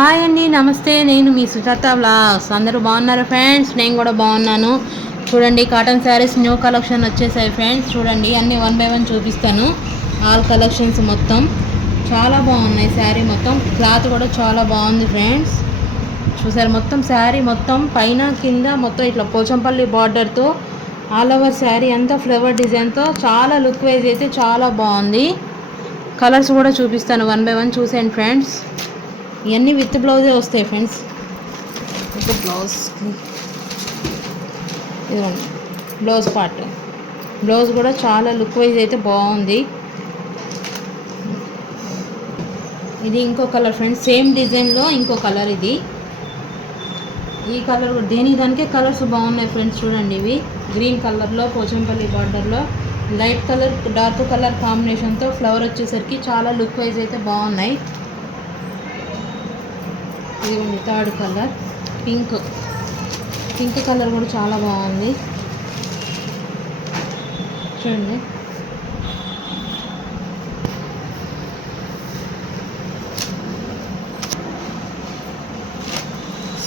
Hi అండి, నమస్తే. నేను మీ సుజాత వ్లాగ్స్. అందరూ బాగున్నారు ఫ్రెండ్స్? నేను కూడా బాగున్నాను. చూడండి, కాటన్ శారీస్ న్యూ కలెక్షన్ వచ్చేసాయి ఫ్రెండ్స్. చూడండి, అన్నీ 1 బై 1 చూపిస్తాను. ఆల్ కలెక్షన్స్ మొత్తం చాలా బాగున్నాయి. శారీ మొత్తం క్లాత్ కూడా చాలా బాగుంది ఫ్రెండ్స్. చూసారు, మొత్తం శారీ మొత్తం పైన కింద మొత్తం ఇట్లా పోచంపల్లి బార్డర్తో ఆల్ ఓవర్ శారీ అంతా ఫ్లవర్ డిజైన్తో చాలా లుక్ వైజ్ అయితే చాలా బాగుంది. కలర్స్ కూడా చూపిస్తాను 1 బై 1 చూసేయండి ఫ్రెండ్స్. ఇవన్నీ విత్ బ్లౌజే వస్తాయి ఫ్రెండ్స్. విత్ బ్లౌజ్ ఇదిగోండి, బ్లౌజ్ పార్ట్. బ్లౌజ్ కూడా చాలా లుక్ వైజ్ అయితే బాగుంది. ఇది ఇంకో కలర్ ఫ్రెండ్స్, సేమ్ డిజైన్లో ఇంకో కలర్. ఇది ఈ కలర్ దానికే కలర్స్ బాగున్నాయి ఫ్రెండ్స్. చూడండి, ఇవి గ్రీన్ కలర్లో పోచంపల్లి బార్డర్లో లైట్ కలర్ డార్క్ కలర్ కాంబినేషన్తో ఫ్లవర్ వచ్చేసరికి చాలా లుక్ వైజ్ అయితే బాగున్నాయి. ఇదిగోండి, థర్డ్ కలర్ పింక్ కలర్ కూడా చాలా బాగుంది. చూడండి,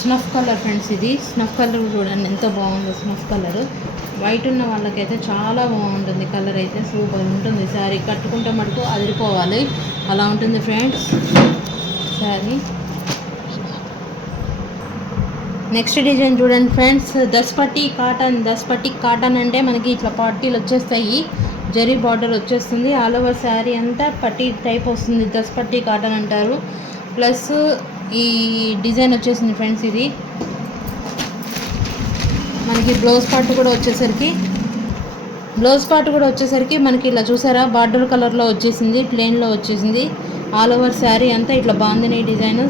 స్నఫ్ కలర్ ఫ్రెండ్స్. ఇది స్నఫ్ కలర్ చూడండి ఎంత బాగుందో. స్నఫ్ కలర్ వైట్ ఉన్న వాళ్ళకైతే చాలా బాగుంటుంది. కలర్ అయితే సూపర్ ఉంటుంది. శారీ కట్టుకుంటే మటుకు అదిరిపోవాలి, అలా ఉంటుంది ఫ్రెండ్స్ శారీ. నెక్స్ట్ డిజైన్ చూడండి ఫ్రెండ్స్, దస్పట్టి కాటన్ అంటే మనకి ఇట్లా పట్టీలు వచ్చేస్తాయి. జరీ బార్డర్ వచ్చేస్తుంది. ఆల్ ఓవర్ శారీ అంతా పట్టీ టైప్ వస్తుంది. దస్పట్టి కాటన్ అంటారు. ప్లస్ ఈ డిజైన్ వచ్చేసింది ఫ్రెండ్స్. ఇది మనకి బ్లౌజ్ పార్ట్ కూడా వచ్చేసరికి మనకి ఇలా చూసారా, బార్డర్ కలర్లో వచ్చేసింది, ప్లెయిన్లో వచ్చేసింది. ఆల్ ఓవర్ శారీ అంతా ఇట్లా బాగుంది. డిజైన్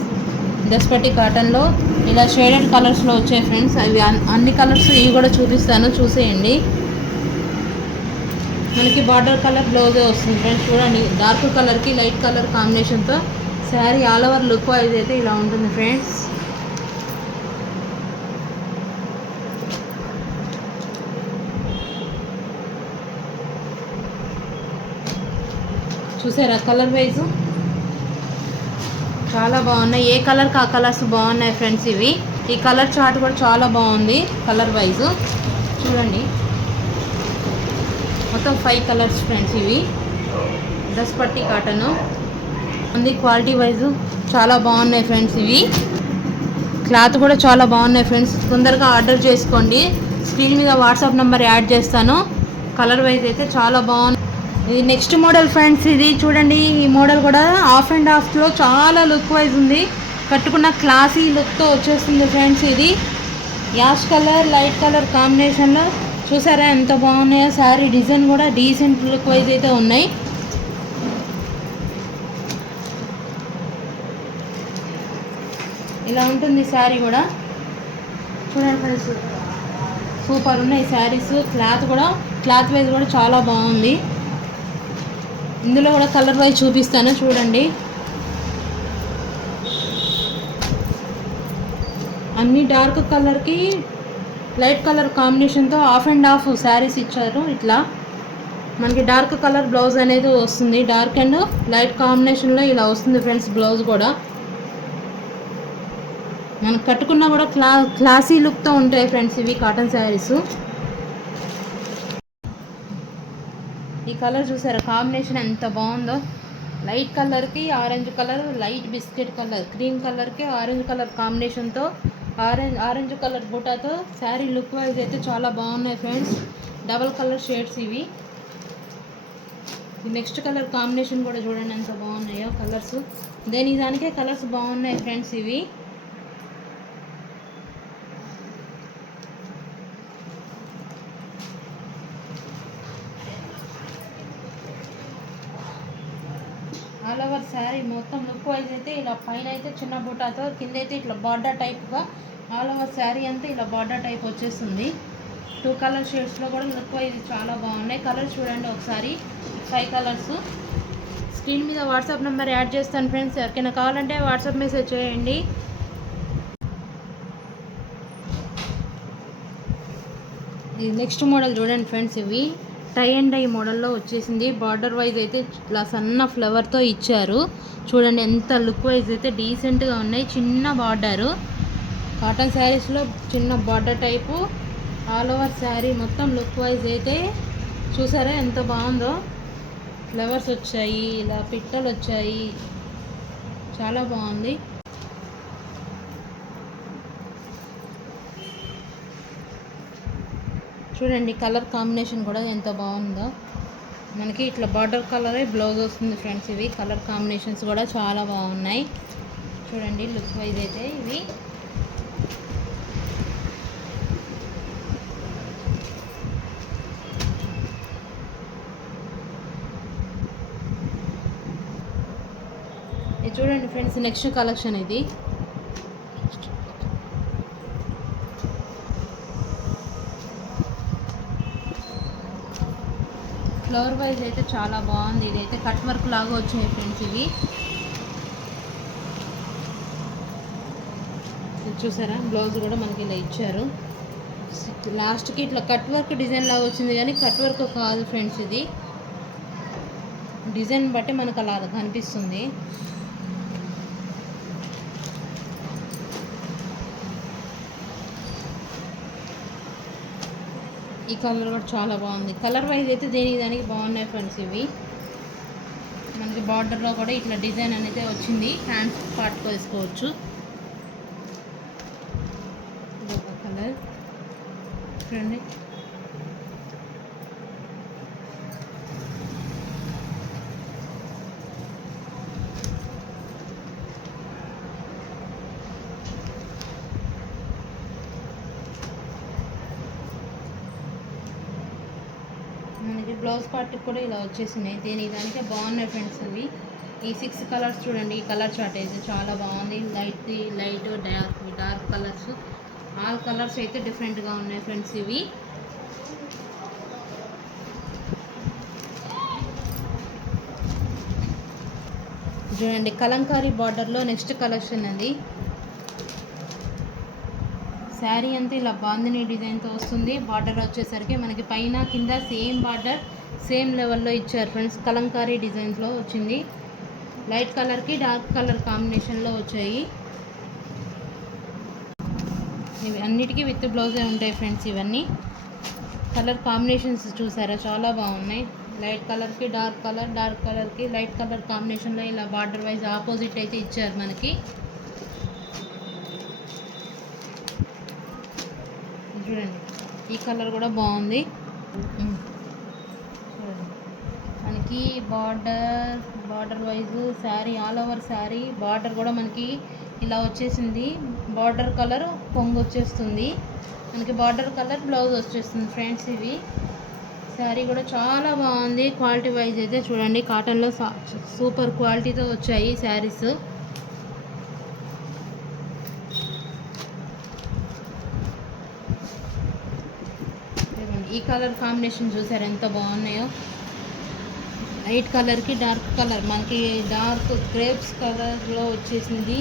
దస్పట్టి కాటన్లో ఇలా షేడెడ్ కలర్స్లో వచ్చాయి ఫ్రెండ్స్. అవి అన్ని కలర్స్ ఇవి కూడా చూపిస్తాను, చూసేయండి. మనకి బార్డర్ కలర్ బ్లౌజే వస్తుంది ఫ్రెండ్స్. చూడండి, డార్క్ కలర్కి లైట్ కలర్ కాంబినేషన్తో sari all over look wise అయితే ఇలా ఉంటుంది ఫ్రెండ్స్. చూసారా, కలర్ వైజ్ చాలా బాగున్నాయి. ఏ కలర్కి ఆ కలర్స్ బాగున్నాయి ఫ్రెండ్స్. ఈ కలర్ చార్ట్ కూడా చాలా బాగుంది. కలర్ వైజ్ చూడండి, మొత్తం 5 కలర్స్ ఫ్రెండ్స్. ఇవి దస్పట్టి కాటను ఉంది. క్వాలిటీ వైజ్ చాలా బాగున్నాయి ఫ్రెండ్స్. ఇవి క్లాత్ కూడా చాలా బాగున్నాయి ఫ్రెండ్స్. తొందరగా ఆర్డర్ చేసుకోండి. స్క్రీన్ మీద వాట్సాప్ నెంబర్ యాడ్ చేస్తాను. కలర్ వైజ్ అయితే చాలా బాగుంది. ఇది నెక్స్ట్ మోడల్ ఫ్రెండ్స్. ఇది చూడండి, ఈ మోడల్ కూడా ఆఫ్ అండ్ ఆఫ్లో చాలా లుక్ వైజ్ ఉంది. కట్టుకున్న క్లాసీ లుక్తో వచ్చేస్తుంది ఫ్రెండ్స్. ఇది యాష్ కలర్ లైట్ కలర్ కాంబినేషన్లో చూసారా ఎంత బాగున్నాయో. శారీ డిజైన్ కూడా డీసెంట్ లుక్ వైజ్ అయితే ఉన్నాయి. ఇలా ఉంటుంది శారీ కూడా. చూడండి ఫ్రెండ్స్, సూపర్ ఉన్నాయి శారీస్. క్లాత్ వైజ్ కూడా చాలా బాగుంది. ఇందులో కూడా కలర్ వైజ్ చూపిస్తాను చూడండి. అన్ని డార్క్ కలర్కి లైట్ కలర్ కాంబినేషన్తో ఆఫ్ అండ్ ఆఫ్ శారీస్ ఇచ్చారు. ఇట్లా మనకి డార్క్ కలర్ బ్లౌజ్ అనేది వస్తుంది. డార్క్ అండ్ లైట్ కాంబినేషన్లో ఇలా వస్తుంది ఫ్రెండ్స్. బ్లౌజ్ కూడా మనం కట్టుకున్నా కూడా క్లాసీ లుక్తో ఉంటాయి ఫ్రెండ్స్. ఇవి కాటన్ శారీస్. ఈ కలర్ చూసారా, కాంబినేషన్ ఎంత బాగుందో. లైట్ కలర్కి orange colour, light biscuit colour, cream కలర్కి ఆరెంజ్ కలర్ కాంబినేషన్తో ఆరెంజ్ కలర్ బుటాతో శారీ లుక్ వైజ్ అయితే చాలా బాగున్నాయి ఫ్రెండ్స్. డబల్ కలర్ షేడ్స్ ఇవి. నెక్స్ట్ కలర్ కాంబినేషన్ కూడా చూడండి ఎంత బాగున్నాయో కలర్స్. దానికే కలర్స్ బాగున్నాయి ఫ్రెండ్స్. ఇవి ఆల్ ఓవర్ శారీ మొత్తం లుక్ వైజ్ అయితే ఇలా పైన అయితే చిన్న బూటాతో, కింద అయితే ఇట్లా బార్డర్ టైప్గా ఆల్ ఓవర్ శారీ అంతా ఇలా బార్డర్ టైప్ వచ్చేస్తుంది. 2 కలర్ షేడ్స్లో కూడా లుక్ వైజ్ చాలా బాగున్నాయి. కలర్స్ చూడండి ఒకసారి, 5 కలర్స్. స్క్రీన్ మీద వాట్సాప్ నెంబర్ యాడ్ చేస్తాను ఫ్రెండ్స్. ఎవరికైనా కావాలంటే వాట్సాప్ మెసేజ్ చేయండి. ఇది నెక్స్ట్ మోడల్ చూడండి ఫ్రెండ్స్. ఇవి టై అండ్ డై మోడల్లో వచ్చేసింది. బార్డర్ వైజ్ అయితే ఇలా సన్న ఫ్లవర్తో ఇచ్చారు. చూడండి ఎంత లుక్ వైజ్ అయితే డీసెంట్గా ఉన్నాయి. చిన్న బార్డరు, కాటన్ శారీస్లో చిన్న border type, all over sari మొత్తం లుక్ వైజ్ అయితే చూసారా ఎంత బాగుందో. ఫ్లవర్స్ వచ్చాయి, ఇలా పిట్టలు వచ్చాయి, చాలా బాగుంది. చూడండి కలర్ కాంబినేషన్ కూడా ఎంత బాగుందో. మనకి ఇట్లా బార్డర్ కలరే బ్లౌజ్ వస్తుంది ఫ్రెండ్స్. ఇవి కలర్ కాంబినేషన్స్ కూడా చాలా బాగున్నాయి. చూడండి లుక్ వైజ్ అయితే ఇవి చూడండి ఫ్రెండ్స్. నెక్స్ట్ కలెక్షన్ ఇది. ఫ్లవర్ వైజ్ అయితే చాలా బాగుంది. ఇదైతే కట్ వర్క్ లాగా వచ్చినాయి ఫ్రెండ్స్. ఇవి చూసారా బ్లౌజ్ కూడా మనకి ఇలా ఇచ్చారు. లాస్ట్కి ఇట్లా కట్ వర్క్ డిజైన్ లాగా వచ్చింది, కానీ కట్ వర్క్ కాదు ఫ్రెండ్స్. ఇది డిజైన్ బట్టి మనకు అలా కనిపిస్తుంది. ఈ కలర్ కూడా చాలా బాగుంది. కలర్ వైజ్ అయితే దానికి బాగున్నాయి ఫ్రెండ్స్. ఇవి మనకి బార్డర్లో కూడా ఇట్లా డిజైన్ అనేది వచ్చింది. హ్యాండ్స్ పార్ట్కి వేసుకోవచ్చు. ఇదొక కలర్ చూడండి. మనకి బ్లౌజ్ పార్ట్కి కూడా ఇలా వచ్చేసినాయి. దానికే బాగున్నాయి ఫ్రెండ్స్. ఇవి ఈ 6 కలర్స్ చూడండి. ఈ కలర్ చార్ట్ అయితే చాలా బాగుంది. Light dark colours, all colours అయితే డిఫరెంట్గా ఉన్నాయి ఫ్రెండ్స్. ఇవి చూడండి కలంకారీ బార్డర్లో నెక్స్ట్ కలెక్షన్ అది. శారీ అంతా ఇలా బాందిని డిజైన్తో వస్తుంది. బార్డర్ వచ్చేసరికి మనకి పైన కింద సేమ్ బార్డర్ సేమ్ లెవెల్లో ఇచ్చారు ఫ్రెండ్స్. కలంకారీ డిజైన్స్లో వచ్చింది. లైట్ కలర్కి డార్క్ కలర్ కాంబినేషన్లో వచ్చాయి. ఇవి అన్నిటికీ విత్ బ్లౌజే ఉంటాయి ఫ్రెండ్స్. ఇవన్నీ కలర్ కాంబినేషన్స్ చూసారా చాలా బాగున్నాయి. లైట్ కలర్కి డార్క్ కలర్, డార్క్ కలర్కి లైట్ కలర్ కాంబినేషన్లో ఇలా బార్డర్ వైజ్ ఆపోజిట్ అయితే ఇచ్చారు మనకి. చూడండి ఈ కలర్ కూడా బాగుంది. చూడండి మనకి border wise sari all over sari border కూడా మనకి ఇలా వచ్చేసింది. బార్డర్ కలర్ కొంగు వచ్చేస్తుంది మనకి. బార్డర్ కలర్ బ్లౌజ్ వచ్చేస్తుంది ఫ్రెండ్స్. ఇవి శారీ కూడా చాలా బాగుంది. క్వాలిటీ వైజ్ అయితే చూడండి కాటన్లో సూపర్ క్వాలిటీతో వచ్చాయి శారీస్. ఈ కలర్ కాంబినేషన్ చూసారు ఎంత బాగున్నాయో. లైట్ కలర్కి డార్క్ కలర్ మనకి డార్క్ గ్రేప్స్ కలర్లో వచ్చేసింది.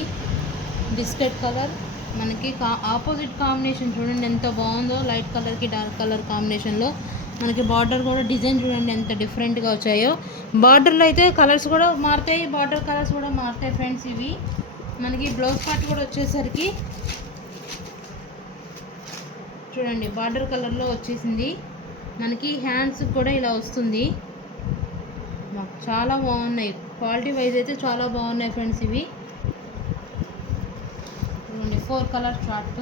బిస్కెట్ కలర్ మనకి ఆపోజిట్ కాంబినేషన్ చూడండి ఎంత బాగుందో. లైట్ కలర్కి డార్క్ కలర్ కాంబినేషన్లో మనకి బార్డర్ కూడా డిజైన్ చూడండి ఎంత డిఫరెంట్గా వచ్చాయో. బార్డర్లో అయితే కలర్స్ కూడా మారుతాయి, బార్డర్ కలర్స్ కూడా మారుతాయి ఫ్రెండ్స్. ఇవి మనకి బ్లౌజ్ పార్ట్ కూడా వచ్చేసరికి చూడండి బార్డర్ కలర్లో వచ్చేసింది. మనకి హ్యాండ్స్ కూడా ఇలా వస్తుంది. చాలా బాగున్నాయి. క్వాలిటీ వైజ్ అయితే చాలా బాగున్నాయి ఫ్రెండ్స్. ఇవి చూడండి 4 కలర్ చార్ట్.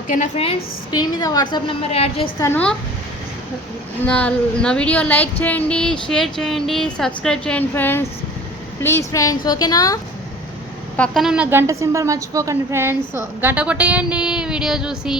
ఓకేనా ఫ్రెండ్స్. స్క్రీన్ మీద వాట్సాప్ నెంబర్ యాడ్ చేస్తాను. నా వీడియో లైక్ చేయండి, షేర్ చేయండి, సబ్స్క్రైబ్ చేయండి ఫ్రెండ్స్. Please friends. ఓకేనా. పక్కన ఉన్న గంట సింబల్ మర్చిపోకండి ఫ్రెండ్స్. గంట కొట్టేయండి వీడియో చూసి.